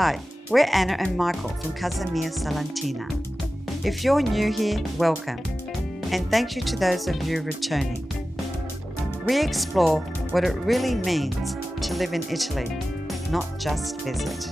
Hi, we're Anna and Michael from Casa Mia Salentina. If you're new here, welcome, and thank you to those of you returning. We explore what it really means to live in Italy, not just visit.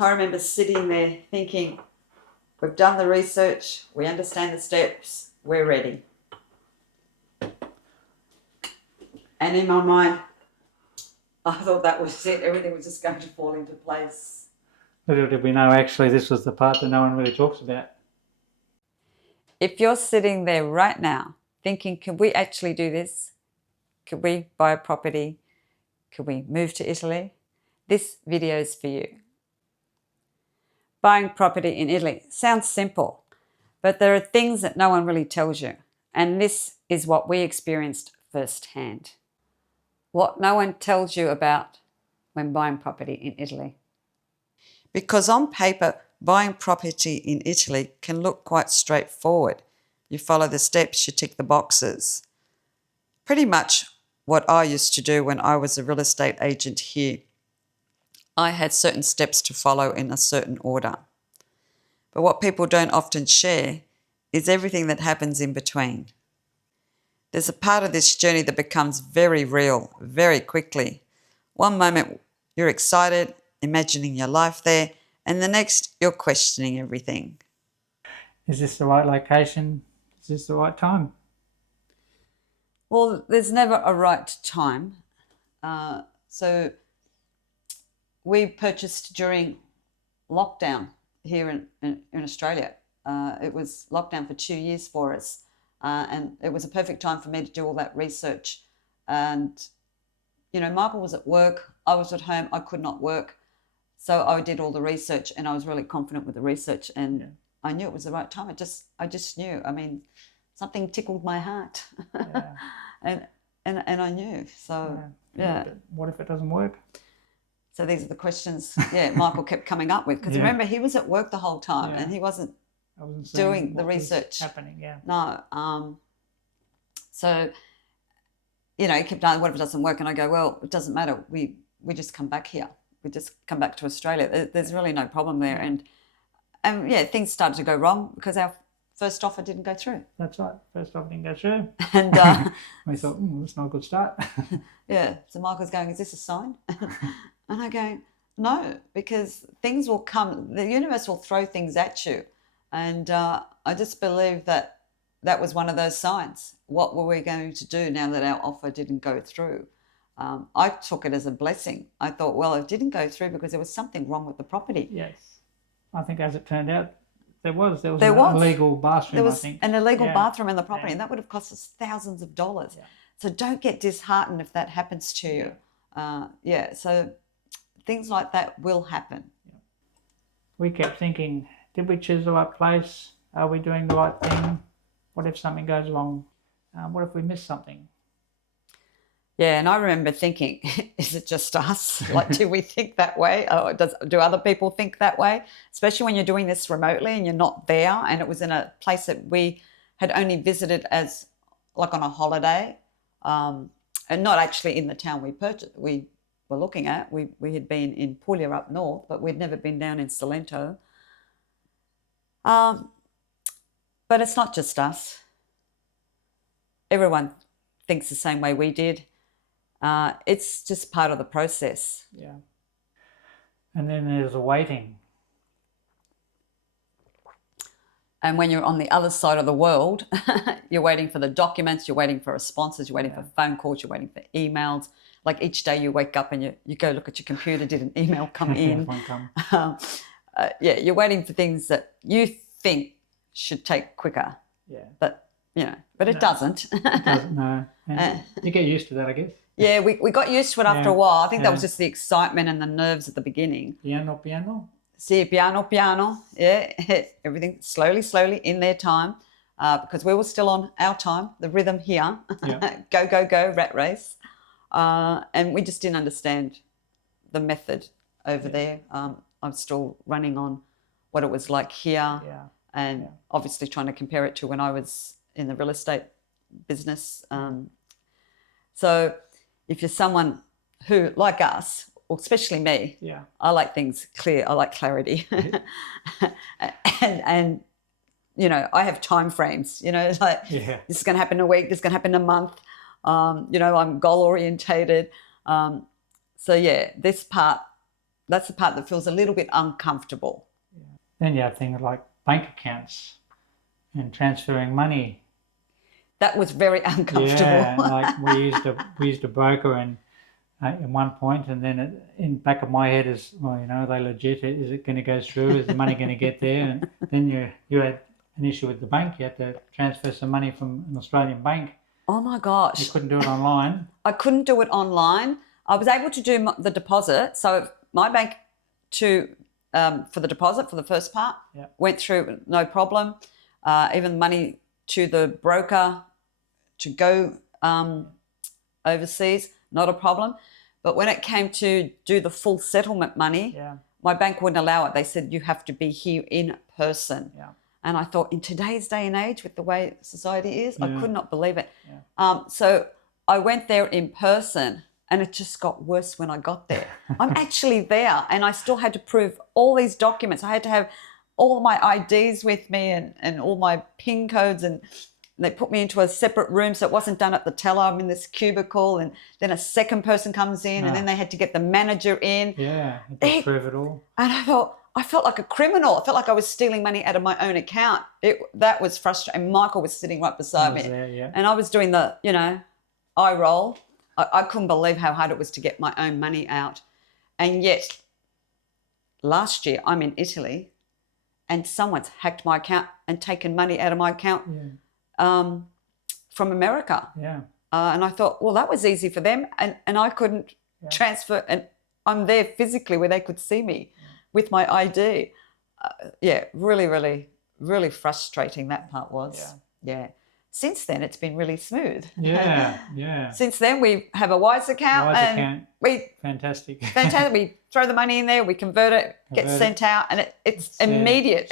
I remember sitting there thinking, we've done the research, we understand the steps, we're ready. And in my mind, I thought that was it, everything was just going to fall into place. Little did we know, actually, this was the part that no one really talks about. If you're sitting there right now thinking, can we actually do this? Could we buy a property? Could we move to Italy? This video is for you. Buying property in Italy sounds simple, but there are things that no one really tells you. And this is what we experienced firsthand. What no one tells you about when buying property in Italy. Because on paper, buying property in Italy can look quite straightforward. You follow the steps, you tick the boxes. Pretty much what I used to do when I was a real estate agent here. I had certain steps to follow in a certain order. But what people don't often share is everything that happens in between. There's a part of this journey that becomes very real, very quickly. One moment you're excited, imagining your life there, and the next you're questioning everything. Is this the right location? Is this the right time? Well, there's never a right time. So we purchased during lockdown here in Australia. It was lockdown for 2 years for us, and it was a perfect time for me to do all that research. And, you know, Michael was at work, I was at home, I could not work. So I did all the research and I was really confident with the research, and I knew it was the right time. I just knew. I mean, something tickled my heart. Yeah. and I knew. So yeah. What if it doesn't work? So these are the questions, Michael kept coming up with. Because remember, he was at work the whole time and he wasn't doing the research. Happening, yeah. No. So, you know, he kept asking, what if it doesn't work? And I go, well, it doesn't matter. We just come back here. We just come back to Australia. There's really no problem there. And things started to go wrong because our first offer didn't go through. That's right. First offer didn't go through. And we thought, that's not a good start. So Michael's going, is this a sign? And I go, no, because things will come, the universe will throw things at you. And I just believe that was one of those signs. What were we going to do now that our offer didn't go through? I took it as a blessing. I thought, well, it didn't go through because there was something wrong with the property. Yes. I think as it turned out, there was an illegal bathroom, there was I think. An illegal bathroom in the property, and that would have cost us thousands of dollars. Yeah. So don't get disheartened if that happens to you. So things like that will happen. Yeah. We kept thinking, did we choose the right place? Are we doing the right thing? What if something goes wrong? What if we miss something? Yeah, and I remember thinking, is it just us? Like, do we think that way? Do other people think that way? Especially when you're doing this remotely and you're not there, and it was in a place that we had only visited as like on a holiday, and not actually in the town we were looking at. We had been in Puglia up north, but we'd never been down in Salento. But it's not just us. Everyone thinks the same way we did. It's just part of the process. Yeah. And then there's the waiting. And when you're on the other side of the world, you're waiting for the documents, you're waiting for responses, you're waiting for phone calls, you're waiting for emails. Like each day you wake up and you go look at your computer, did an email come in? You're waiting for things that you think should take quicker. Yeah. But, it doesn't. It doesn't, no. And you get used to that, I guess. Yeah, we got used to it after a while. I think that was just the excitement and the nerves at the beginning. Piano. Sì, piano. Yeah, everything slowly in their time, because we were still on our time, the rhythm here. Yeah. Go, rat race. And we just didn't understand the method over there. I'm still running on what it was like here. Yeah. and obviously trying to compare it to when I was in the real estate business. So if you're someone who, like us, or especially me, I like things clear. I like clarity. and you know, I have time frames. You know, it's like this is going to happen in a week, this is going to happen in a month. You know, I'm goal orientated. So yeah, this part, that's the part that feels a little bit uncomfortable. Then you have things like bank accounts and transferring money. That was very uncomfortable. Yeah, like we used a broker, and at one point, and then in the back of my head is, well, you know, are they legit? Is it going to go through? Is the money going to get there? And then you had an issue with the bank. You had to transfer some money from an Australian bank. Oh my gosh. You couldn't do it online. I couldn't do it online. I was able to do the deposit. So my bank for the deposit for the first part went through no problem. Even the money to the broker to go overseas, not a problem. But when it came to do the full settlement money, my bank wouldn't allow it. They said you have to be here in person. And I thought, in today's day and age, with the way society is, I could not believe it. So I went there in person, and it just got worse when I got there. I'm actually there, and I still had to prove all these documents. I had to have all my IDs with me and all my PIN codes, and they put me into a separate room, so it wasn't done at the teller. I'm in this cubicle, and then a second person comes in, and then they had to get the manager in. Yeah, to prove it all. And I felt like a criminal. I felt like I was stealing money out of my own account. That was frustrating. Michael was sitting right beside me. And I was doing the, you know, eye roll. I couldn't believe how hard it was to get my own money out. And yet, last year, I'm in Italy, and someone's hacked my account and taken money out of my account from America. And I thought, well, that was easy for them. And I couldn't transfer. And I'm there physically where they could see me with my ID. Really, really, really frustrating that part was. Since then, it's been really smooth. Since then, we have a Wise account. Fantastic. Fantastic. We throw the money in there, we convert it, gets sent out, and it's immediate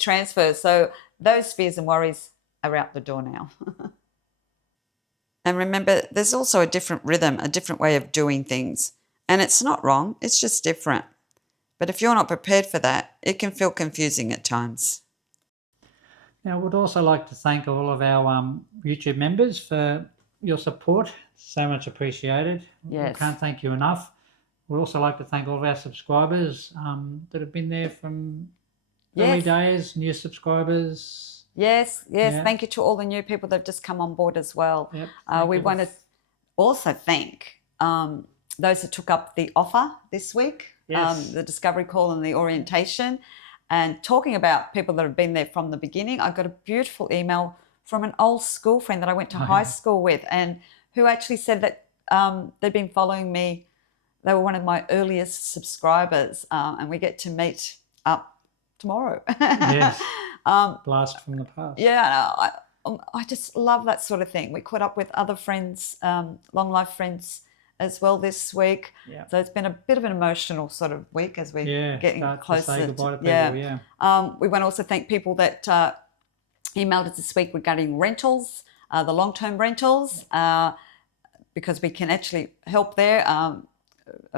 transfer. So those fears and worries are out the door now. And remember, there's also a different rhythm, a different way of doing things. And it's not wrong, it's just different. But if you're not prepared for that, it can feel confusing at times. Now, I would also like to thank all of our YouTube members for your support. So much appreciated. Yes. We can't thank you enough. We'd also like to thank all of our subscribers that have been there from early days, new subscribers. Yes. Thank you to all the new people that have just come on board as well. We want to also thank those that took up the offer this week, the discovery call and the orientation. And talking about people that have been there from the beginning, I got a beautiful email from an old school friend that I went to high school with, and who actually said that they've been following me. They were one of my earliest subscribers, and we get to meet up tomorrow. Blast from the past. I just love that sort of thing. We caught up with other friends, long life friends as well this week. So it's been a bit of an emotional sort of week as we're getting closer. To say goodbye to people, we want to also thank people that emailed us this week regarding rentals, the long-term rentals, because we can actually help there.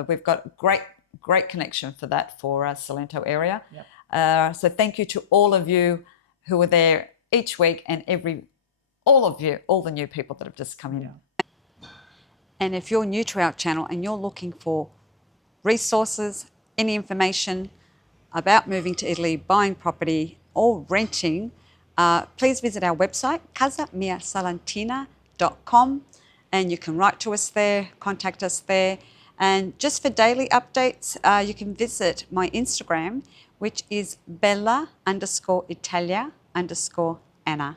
We've got great connection for that for our Salento area. So thank you to all of you who are there each week, and all of you, all the new people that have just come in. And if you're new to our channel and you're looking for resources, any information about moving to Italy, buying property or renting, please visit our website, casamiasalentina.com, and you can write to us there, contact us there. And just for daily updates, you can visit my Instagram, which is Bella_Italia_Anna.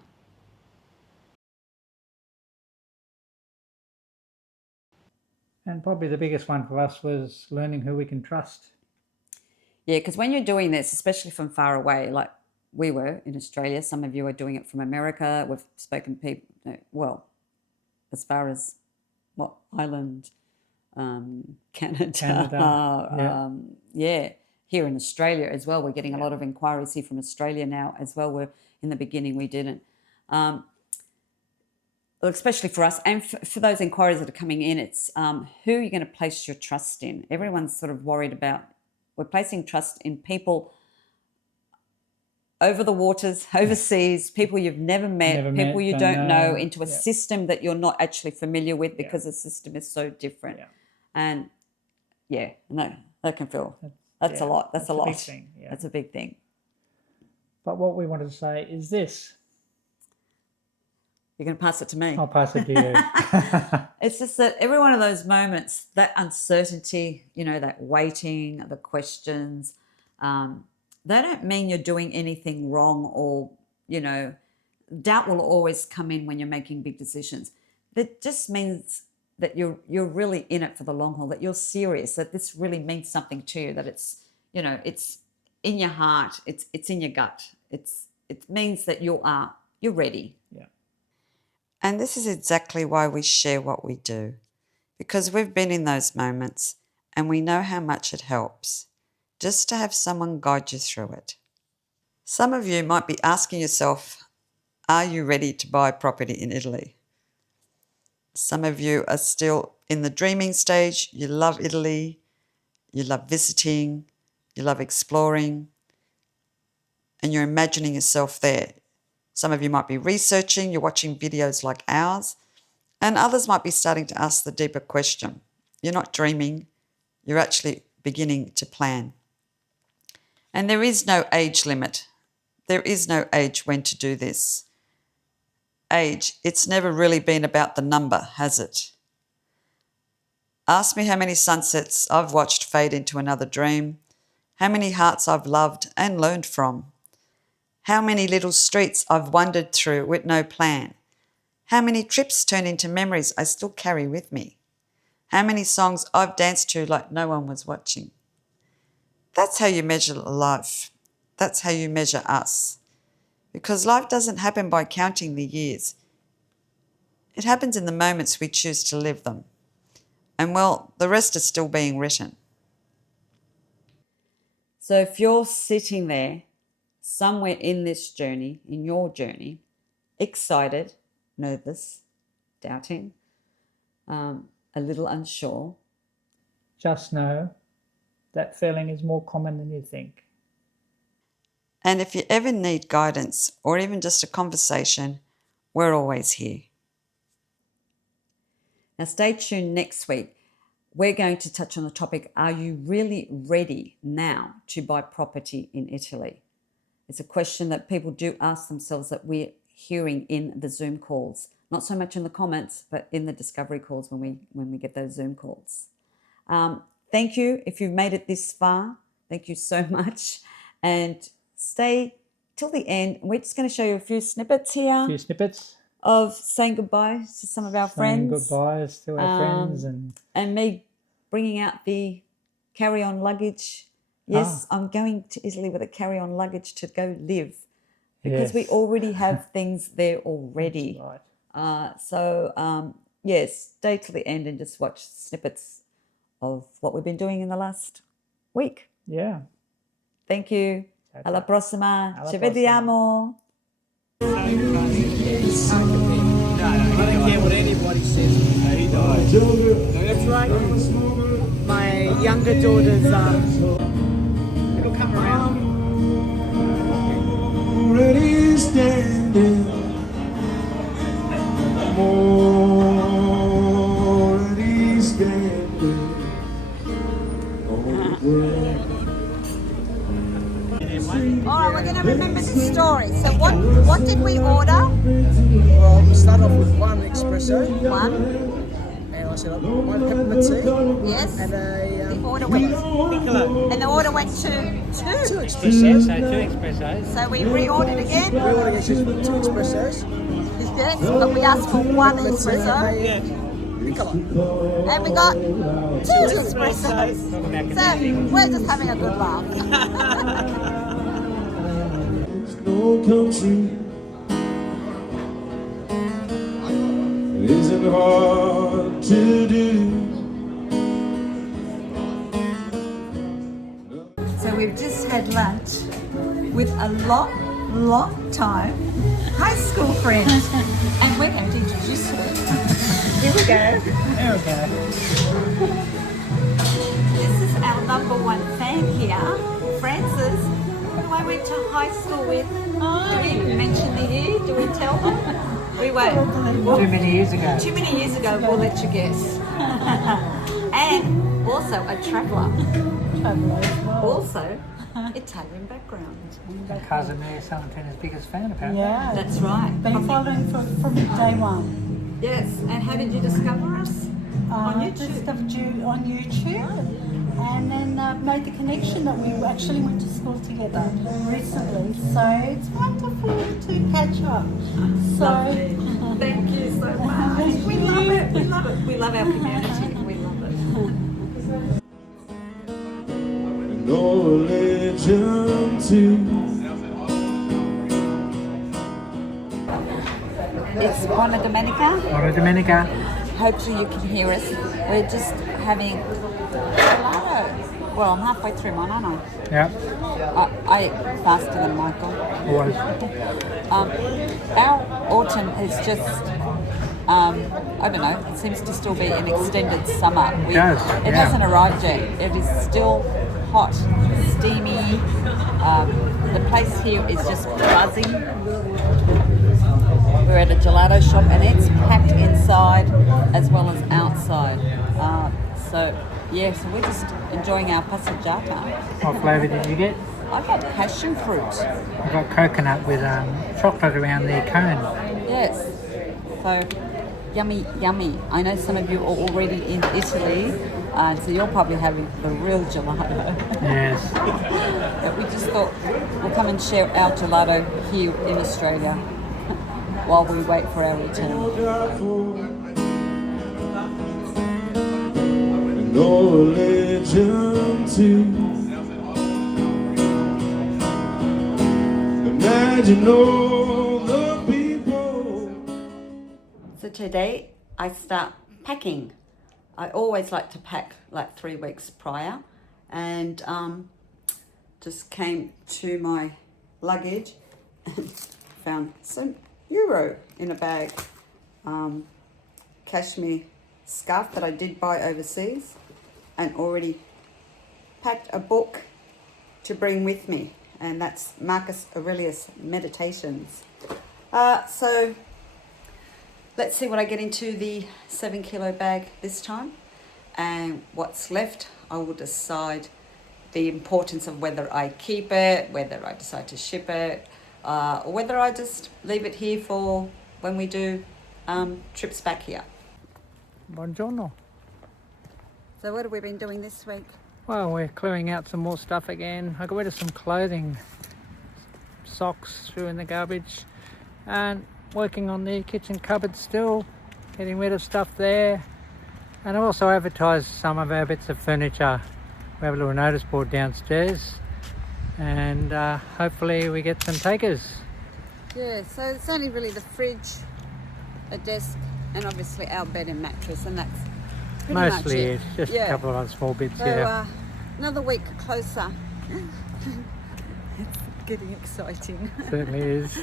And probably the biggest one for us was learning who we can trust. Yeah, because when you're doing this, especially from far away, like we were in Australia, some of you are doing it from America. We've spoken to people, as far as Ireland, Canada. Here here in Australia as well. We're getting a lot of inquiries here from Australia now as well. We're in the beginning we didn't. Well, especially for us and for those inquiries that are coming in, it's who are you going to place your trust in? Everyone's sort of worried about, we're placing trust in people over the waters, overseas, people you've never met, people you don't know, into a system that you're not actually familiar with because the system is so different. And that can feel, that's a lot. That's a lot. Big thing, That's a big thing. But what we wanted to say is this. You're going to pass it to me. I'll pass it to you. It's just that every one of those moments, that uncertainty, that waiting, the questions, they don't mean you're doing anything wrong or, doubt will always come in when you're making big decisions. That just means that you're really in it for the long haul, that you're serious, that this really means something to you, that it's, it's in your heart, it's in your gut. It means that you're ready. Yeah. And this is exactly why we share what we do, because we've been in those moments and we know how much it helps just to have someone guide you through it. Some of you might be asking yourself, are you ready to buy property in Italy? Some of you are still in the dreaming stage. You love Italy, you love visiting, you love exploring, and you're imagining yourself there. Some of you might be researching, you're watching videos like ours, and others might be starting to ask the deeper question. You're not dreaming, you're actually beginning to plan. And there is no age limit. There is no age when to do this. Age, it's never really been about the number, has it? Ask me how many sunsets I've watched fade into another dream, how many hearts I've loved and learned from, how many little streets I've wandered through with no plan, how many trips turn into memories I still carry with me, how many songs I've danced to like no one was watching. That's how you measure life. That's how you measure us. Because life doesn't happen by counting the years. It happens in the moments we choose to live them. And well, the rest is still being written. So if you're sitting there somewhere in this journey, in your journey, excited, nervous, doubting, a little unsure, just know that feeling is more common than you think. And if you ever need guidance or even just a conversation, we're always here. Now stay tuned next week. We're going to touch on the topic, are you really ready now to buy property in Italy? It's a question that people do ask themselves that we're hearing in the Zoom calls. Not so much in the comments, but in the discovery calls when we get those Zoom calls. Thank you if you've made it this far. Thank you so much. And stay till the end. We're just going to show you a few snippets here. A few snippets of saying goodbye to some of our friends. Saying goodbyes to our friends. And me bringing out the carry-on luggage. Yes, I'm going to Italy with a carry-on luggage to go live because we already have things there already. That's right. Yes, stay till the end and just watch snippets of what we've been doing in the last week. Yeah. Thank you. Alla prossima. Ci prossima. vediamo. I don't care what anybody says. That's right. My younger daughter's it'll come around. Already standing. Already standing. Oh, we're going to remember the story. So what did we order? Well, we start off with one espresso. One. And I said one peppermint tea. Yes. And The order went. And the order went to two. two espressos. So 2 espressos. So we reordered again. We ordered again 2 espressos. Yes, but we asked for one espresso. And we got 2 espressos. So we're just having a good laugh. No country it isn't hard to do. So So we've just had lunch with a long time high school friend. And we're going to introduce her. Here we go. There we go. This is our number one fan here, Francis, who I went to high school with. Do we mention the year? Do we tell them? We won't. Too many years ago. Too many years ago, we'll let you guess. And also a traveller. Also Italian background. Casa Mia Salentina's biggest fan, apparently. Yeah, That's right. been following from day one. Yes. And how did you discover us? On Did YouTube. stuff on YouTube, and then made the connection that we actually went to school together recently. So it's wonderful to catch up. So Thank you so much. We love it. We love it. We love our community. We love it. No religion too. It's Buona Domenica. Buona Domenica. Hopefully you can hear us. We're just having gelato. Well, I'm halfway through mine, aren't I? Yeah, I ate faster than Michael. always. Our autumn is just, I don't know, it seems to still be an extended summer. It does, It yeah. hasn't arrived yet. It is still hot, steamy. The place here is just buzzing. We're at a gelato shop and it's packed inside as well as outside. So we're just enjoying our passeggiata. What flavour did you get? I got passion fruit. I got coconut with chocolate around the cone. Yes. So yummy, yummy. I know some of you are already in Italy, so you're probably having the real gelato. Yes. But we just thought we'll come and share our gelato here in Australia while we wait for our return. No religion too. Imagine all the people. So today I start packing. I always like to pack like 3 weeks prior, and just came to my luggage and found some euro in a bag. Cashmere scarf that I did buy overseas, and already packed a book to bring with me, and that's Marcus Aurelius Meditations. So let's see what I get into the 7 kilo bag this time, and what's left I will decide the importance of whether I keep it, whether I decide to ship it, or whether I just leave it here for when we do trips back here. Buongiorno. So what have we been doing this week? Well, we're clearing out some more stuff again. I got rid of some clothing, socks threw in the garbage, and working on the kitchen cupboard still, getting rid of stuff there. And I also advertised some of our bits of furniture. We have a little notice board downstairs, and hopefully we get some takers. Yeah, so it's only really the fridge, a desk, and obviously our bed and mattress, and that's pretty Mostly much it. it's just Yeah. a couple of other small bits So here. another week closer. It's getting exciting. Certainly is.